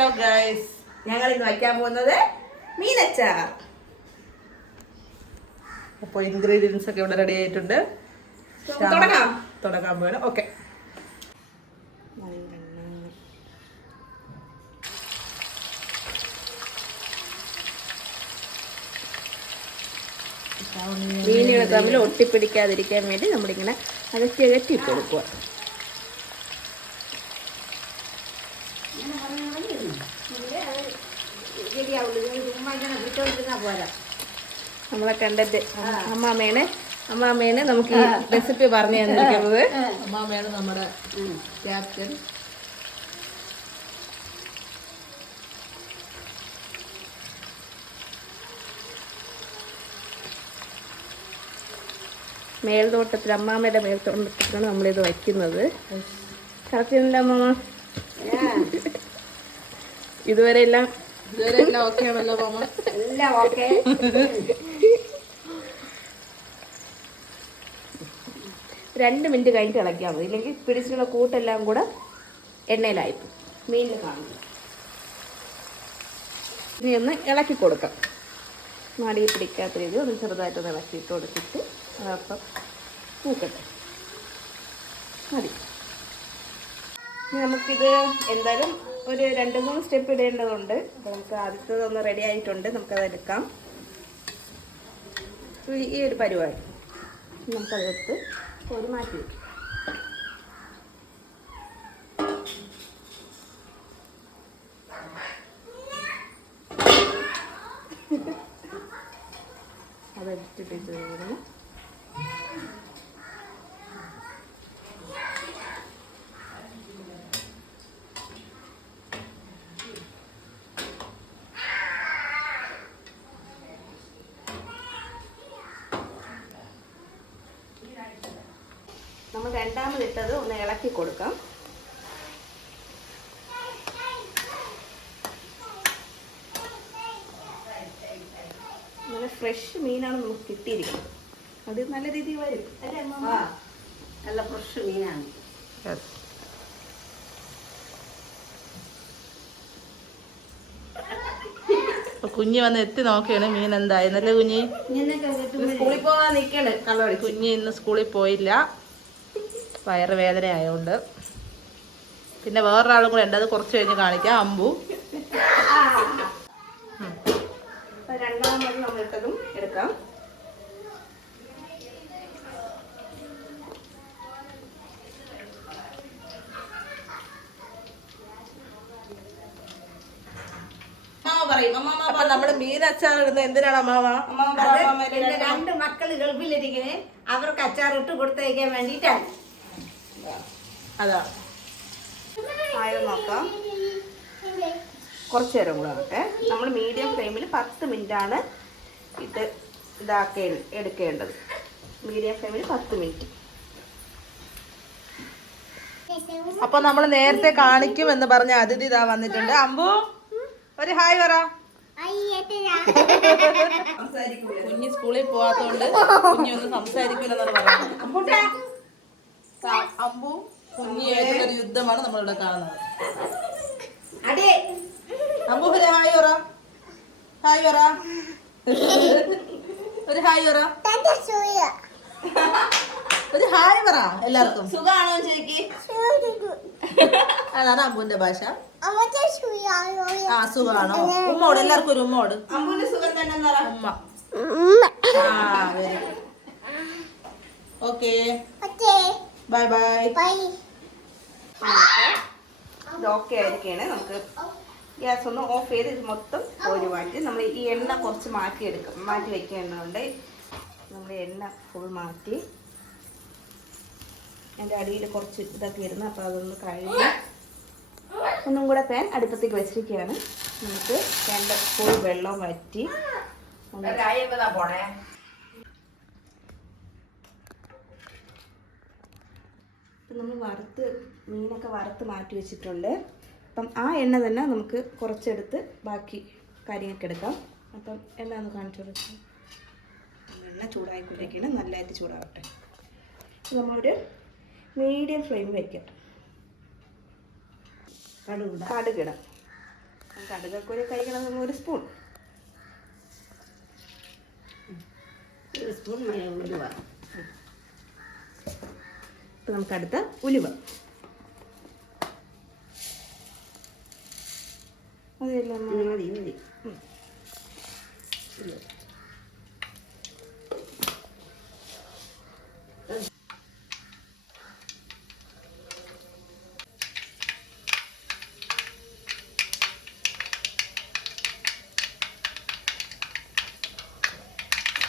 Hello guys ഞങ്ങൾ ഇന്ന് വയ്ക്കാൻ പോകുന്നത് മീനച്ചാർ. അപ്പോൾ ഇൻഗ്രീഡിയൻസ് ഒക്കെ ഇവിടെ റെഡി ആയിട്ടുണ്ട്. തുടങ്ങാം? തുടങ്ങാൻ പോകണം ഓക്കെ മീനുകൾ തമ്മിൽ ഒട്ടിപ്പിടിക്കാതിരിക്കാൻ വേണ്ടി നമ്മളിങ്ങനെ അകറ്റി അകറ്റി ഇട്ട് കൊടുക്കുക നമ്മളെ കണ്ടത് അമ്മാമ്മയാണ് അമ്മാമ്മയാണ് നമുക്ക് ഈ റെസിപ്പി പറഞ്ഞു തന്നിരിക്കുന്നത്. അമ്മാമയാണ് നമ്മുടെ ക്യാപ്റ്റൻ. മേൽതോട്ടത്തിൽ അമ്മാമ്മയുടെ മേൽത്തോട്ടത്തിലാണ് നമ്മളിത് വയ്ക്കുന്നത്. കറക്റ്റ് അമ്മാമ്മ ഇതുവരെ എല്ലാം ഇതുവരെ എല്ലാം ഓക്കെ ആണല്ലോ മാമ രണ്ട് മിനിറ്റ് കഴിഞ്ഞിട്ട് ഇളക്കിയാൽ മതി. ഇല്ലെങ്കിൽ പിടിച്ചിട്ടുള്ള കൂട്ടെല്ലാം കൂടെ എണ്ണയിലായിപ്പോവും മീനിൽ കാണുന്നു. ഇനി ഒന്ന് ഇളക്കി കൊടുക്കാം. മടിയിൽ പിടിക്കാത്ത രീതി ഒന്ന് ചെറുതായിട്ടൊന്ന് ഇളക്കിയിട്ട് കൊടുത്തിട്ട് അതപ്പം പൂക്കട്ടെ മതി. നമുക്കിത് എന്തായാലും ഒരു രണ്ട് മൂന്ന് സ്റ്റെപ്പ് ഇടേണ്ടതുണ്ട്. അപ്പോൾ നമുക്ക് ആദ്യത്തേതൊന്ന് റെഡി ആയിട്ടുണ്ട്. നമുക്കത് എടുക്കാം. ഈ ഒരു പരിപാടി. നമുക്കതെടുത്ത് ഒരു മാറ്റി വയ്ക്കും അതെടുത്തിട്ട് ഇത് നമ്മൾ രണ്ടാമത് ഇട്ടത് ഒന്ന് ഇളക്കി കൊടുക്കാം. നല്ല ഫ്രഷ് മീനാണ് നമുക്ക് കിട്ടിയിരിക്കുന്നത്. അത് നല്ല രീതിയിൽ വരും. അല്ലേ അമ്മ? നല്ല ഫ്രഷ് മീനാണ്. കുഞ്ഞി വന്ന് എത്തി നോക്കിയാണ് മീൻ എന്തായി. നല്ല കുഞ്ഞി? സ്കൂളിൽ പോകാൻ നിൽക്കണേ. കള്ളവടി കുഞ്ഞ് ഇന്ന് സ്കൂളിൽ പോയില്ല. വയറ് വേദന ആയതുകൊണ്ട് പിന്നെ വേറൊരാളും കൂടെ ഉണ്ട്. അത് കുറച്ച് കഴിഞ്ഞ് കാണിക്കാം. അമ്പു. രണ്ടാമത് നമ്മൾ ഇട്ടതും എടുക്കാം. അമ്മാവ പറയും. അമ്മാമ അപ്പൊ നമ്മുടെ മീൻ അച്ചാർ ഇടുന്നത് എന്തിനാണ് അമ്മാമ? രണ്ട് മക്കൾ ഗൾഫിലിരിക്കുന്നത് അവർക്ക് അച്ചാർ ഇട്ട് കൊടുത്തയക്കാൻ വേണ്ടിയിട്ടാണ്. അതാ. ആയത് നോക്കാം. കുറച്ച് നേരം കൂടെ ആകട്ടെ നമ്മൾ മീഡിയം ഫ്ലെയിമിൽ പത്ത് മിനിറ്റാണ് ഇത് ഇതാക്കേ എടുക്കേണ്ടത്. മീഡിയം ഫ്ലെയിമിൽ പത്ത് മിനിറ്റ് അപ്പൊ നമ്മൾ നേരത്തെ കാണിക്കും എന്ന് പറഞ്ഞ അതിഥി ഇതാ വന്നിട്ടുണ്ട്. അമ്പു ഒരു ഹായ് പറ. കുഞ്ഞ് സ്കൂളിൽ പോവാത്തോണ്ട് കുഞ്ഞൊന്നും സംസാരിക്കില്ലെന്നാണ് പറയുന്നത് അമ്പു. കുഞ്ഞിയായിട്ടുള്ള ഒരു യുദ്ധമാണ് നമ്മളിവിടെ കാണുന്നത്. അതെ അമ്പു ഒരു ഹായ് പറ. ഹായ് പറ. ഒരു ഹായ് പറ. ഒരു ഹായ് പറ എല്ലാവർക്കും. സുഖമാണോ ചേക്കി അതാണ് അമ്പുവിന്റെ ഭാഷ. ആ സുഖാണോ? ഉമ്മോട് എല്ലാവർക്കും ഒരു ഉമ്മോട് അമ്പുവിന്റെ സുഖം തന്നെ ഉമ്മ. ആ very. Good okay bye bye okay ആയിരിക്കുകയാണ് നമുക്ക് ഗ്യാസ് ഒന്ന് ഓഫ് ചെയ്ത് ഇത് മൊത്തം ഒരു മാറ്റി നമ്മൾ ഈ എണ്ണ കുറച്ച് മാറ്റി എടുക്കും മാറ്റി വെക്കുന്നുണ്ട് നമ്മൾ എണ്ണ ഫുൾ മാറ്റി അതിന്റെ അടിയിൽ കുറച്ച് ഇതൊക്കെ ഇരുന്ന് അപ്പോൾ അതൊന്ന് കഴുകി ഒന്നും കൂടെ പാൻ അടുപ്പത്തേക്ക് വെച്ചിരിക്കുകയാണ്. നമുക്ക് രണ്ട് ഫുൾ വെള്ളം വറ്റി ഒന്ന് പോണേ. നമ്മൾ വറുത്ത് മീനൊക്കെ വറുത്ത് മാറ്റി വെച്ചിട്ടുണ്ട്. അപ്പം ആ എണ്ണ തന്നെ നമുക്ക് കുറച്ചെടുത്ത് ബാക്കി കാര്യങ്ങൾക്ക് എടുക്കാം. അപ്പം എണ്ണ ഒന്ന് കാണിച്ചു കൊടുക്കാം എണ്ണ ചൂടായിക്കൊണ്ടിരിക്കുകയാണ്. നല്ലതായിട്ട് ചൂടാവട്ടെ. നമ്മളൊരു മീഡിയം ഫ്ലെയിം വയ്ക്കാം കടുക കടുകിടാം. കടുകൊക്കെ ഒരു കഴിക്കണം ഒരു സ്പൂൺ. ഒരു സ്പൂൺ മഴ ഉലുവ. ഇപ്പം നമുക്ക് അടുത്ത ഉലുവ. അതെല്ലാം ഉം, മതി മതി.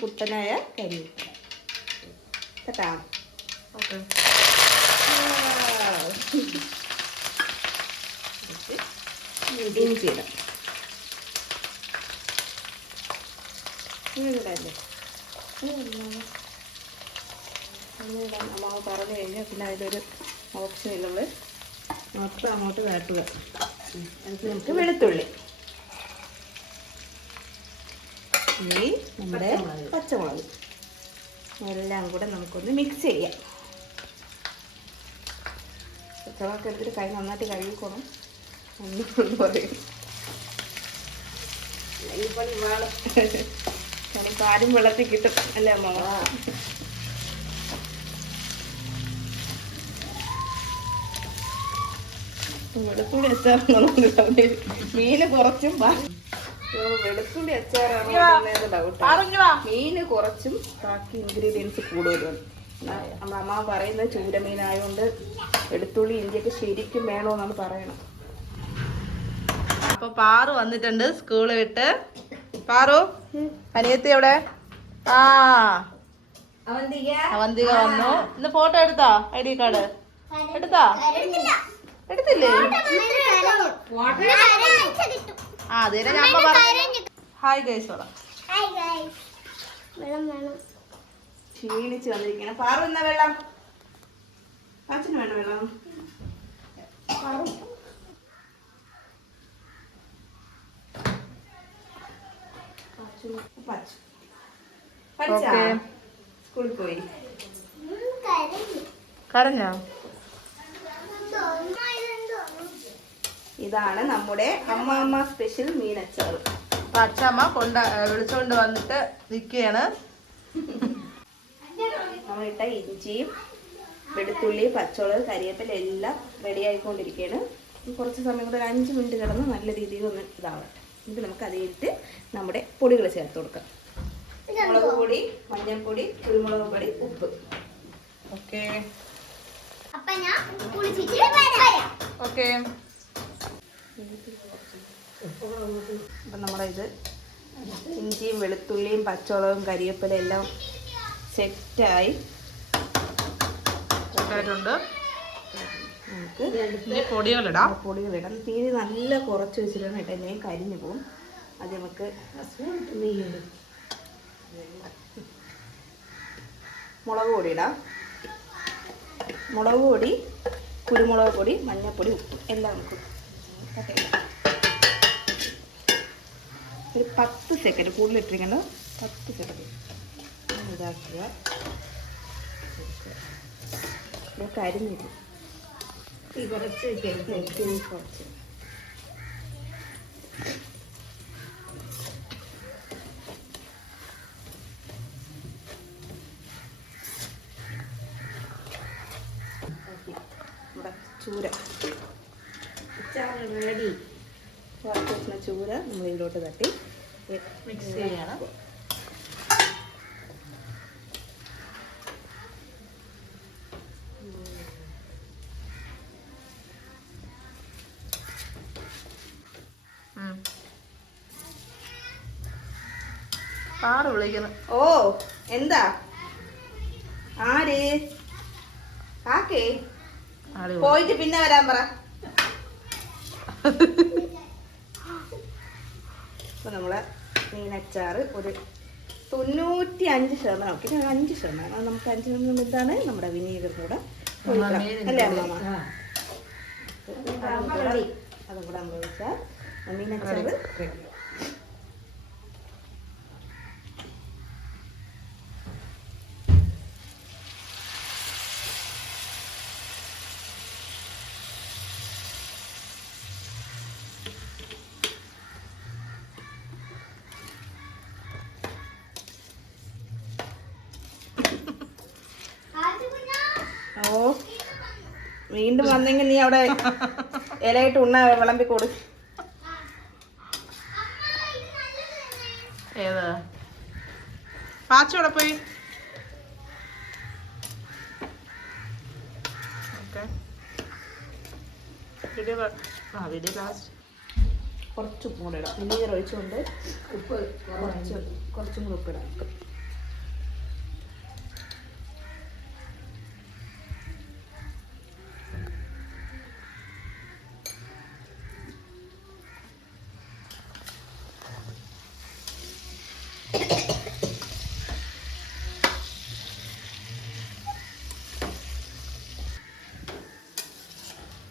കുട്ടനായ കരി കേട്ടാ? ഓക്കെ. ഇഞ്ചി ഇടാം ഇടാല്ലേ ഇടാം അമ്മാവ് പറഞ്ഞു കഴിഞ്ഞാൽ പിന്നെ അതിലൊരു ഓപ്ഷൻ ഇല്ലത് മൊത്തം അങ്ങോട്ട് കാട്ടുക നമുക്ക് വെളുത്തുള്ളി. ഇനി നമ്മുടെ. പച്ചമുളക്. എല്ലാം കൂടെ നമുക്കൊന്ന് മിക്സ് ചെയ്യാം. പച്ചമുളക് എടുത്തിട്ട് കൈ നന്നായിട്ട് കഴുകിക്കോണം എന്ന് പറയും. ആരും വെള്ളത്തിൽ കിട്ടും. അല്ലേ അമ്മ? വെളുത്തുള്ളി അച്ചാറാണ് മീന് കുറച്ചും വെളുത്തുള്ളി അച്ചാറാണോ ഡൗട്ട് മീന് കുറച്ചും ബാക്കി ഇൻഗ്രീഡിയൻസ് കൂടുതലും നമ്മുടെ അമ്മ പറയുന്നത് ചൂരമീനായതുകൊണ്ട് എടുത്തുള്ളി ഇന്ത്യയ്ക്ക് ശരിക്കും വേണമെന്നാണ് പറയണം അപ്പൊ പാറു വന്നിട്ടുണ്ട് സ്കൂൾ വിട്ട്. പാറു അനിയത്തി എവിടെ? ആ. അവന്തിക വന്നു. ഇന്ന് ഫോട്ടോ എടുത്താ? I D card. എടുത്താ? എടുത്തില്ലേ? ആ അതേ ഞാൻ ഹായ് ഗൈസ് പറ ക്ഷീണിച്ച് വന്നിരിക്കണം പാറു എന്നാ വെള്ളം അച്ഛന് വേണം വെള്ളം? പാറു. സ്കൂളിൽ പോയി. കരഞ്ഞോ? ഇതാണ് നമ്മുടെ അമ്മാമ്മ സ്പെഷ്യൽ മീനച്ചാർ അപ്പൊ അച്ഛമ്മ കൊണ്ട വിളിച്ചോണ്ട് വന്നിട്ട് നിക്കുകയാണ് നമ്മളിട്ട ഇഞ്ചിയും വെളുത്തുള്ളി പച്ചമുളക് കരിയേപ്പില എല്ലാം റെഡി ആയിക്കൊണ്ടിരിക്കുകയാണ് കുറച്ച് സമയം കൂടെ ഒരു അഞ്ച് മിനിറ്റ് കിടന്ന് നല്ല രീതിയിൽ ഒന്ന് ഇതാവട്ടെ. എന്നിട്ട് നമുക്ക് അതിലിട്ട് നമ്മുടെ പൊടികൾ ചേർത്ത് കൊടുക്കാം. മുളക് പൊടി മഞ്ഞൾപ്പൊടി കുരുമുളക് പൊടി ഉപ്പ്. ഓക്കെ. ഓക്കെ. അപ്പം നമ്മുടെ ഇത് ഇഞ്ചിയും വെളുത്തുള്ളിയും പച്ചമുളകും കരിയേപ്പില എല്ലാം സെറ്റായി. കൂട്ടായിട്ടുണ്ട് നമുക്ക് പൊടികളിടാം. പൊടികളിടാം. തീരെ നല്ല കുറച്ച് വെച്ചിട്ടാണ് കേട്ടോ. അല്ലെങ്കിൽ കരിഞ്ഞു പോകും. അത് നമുക്ക് മുളക് പൊടി ഇടാം. മുളക് പൊടി കുരുമുളക് പൊടി മഞ്ഞൾപ്പൊടി ഉപ്പ് എല്ലാം നമുക്ക് ഇട്ട്. ഒരു പത്ത് സെക്കൻഡ് കൂടുതൽ ഇട്ടിരിക്കുന്നത് പത്ത് സെക്കൻഡ് ഇതാക്കുക. ഇത് കരിഞ്ഞിട്ട് കുറച്ച്. കുറച്ച്. ചൂര. റെഡി ചൂര നമ്മൾ ഇതിലോട്ട് തട്ടി. മിക്സ് ചെയ്യണം. പാറ് വിളിക്കുന്നു. ഓ എന്താ? ആര്? ആൾ പോയിട്ട് പിന്നെ വരാൻ പറ. ഇപ്പൊ നമ്മളെ മീനച്ചാറ് ഒരു തൊണ്ണൂറ്റി അഞ്ച് ശതമാനം ഓക്കെ അഞ്ച് ശതമാനം. നമുക്ക് അഞ്ച് ശതമാനം ഇതാണ് നമ്മുടെ വിനീഗർ കൂടെ അല്ലേ അമ്മ? ആ. അതും കൂടെ അതും കൂടെ നമ്മൾ ഒഴിച്ചാൽ മീനച്ചാറ് വീണ്ടും വന്നെങ്കിൽ നീ അവിടെ ഇലയിട്ട് ഉണ്ണ വിളമ്പി കൊടു. ഏതാ? പാച്ചോടെ പോയി. ഓക്കെ. വീഡിയോ ക- ആ വീഡിയോ ലാസ്റ്റ് കുറച്ച് കൂടെ ഇടാം. വിനീഗർ ഒഴിച്ചുകൊണ്ട് ഉപ്പ് കുറച്ച് കുറച്ചും കൂടെ ഉപ്പിടാം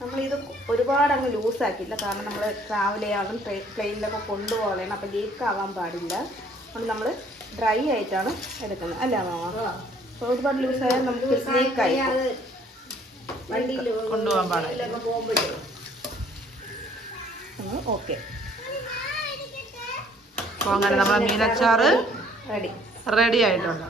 നമ്മളിത് ഒരുപാട് അങ്ങ് ലൂസാക്കിയില്ല കാരണം നമ്മൾ ട്രാവൽ ചെയ്യാനും പ്ലെയിനിലൊക്കെ കൊണ്ടുപോകണം അപ്പം ലീക്ക് ആവാൻ പാടില്ല. അതുകൊണ്ട് നമ്മൾ ഡ്രൈ ആയിട്ടാണ് എടുക്കുന്നത്. അല്ല മാമ? അപ്പോൾ ഒരുപാട് ലൂസായാൽ നമുക്ക് ലീക്കായി കൊണ്ടുപോകാൻ പാടില്ല. ഓക്കെ അപ്പോൾ അങ്ങനെ നമ്മുടെ മീനച്ചാറ് റെഡി. റെഡി ആയിട്ടുണ്ട്.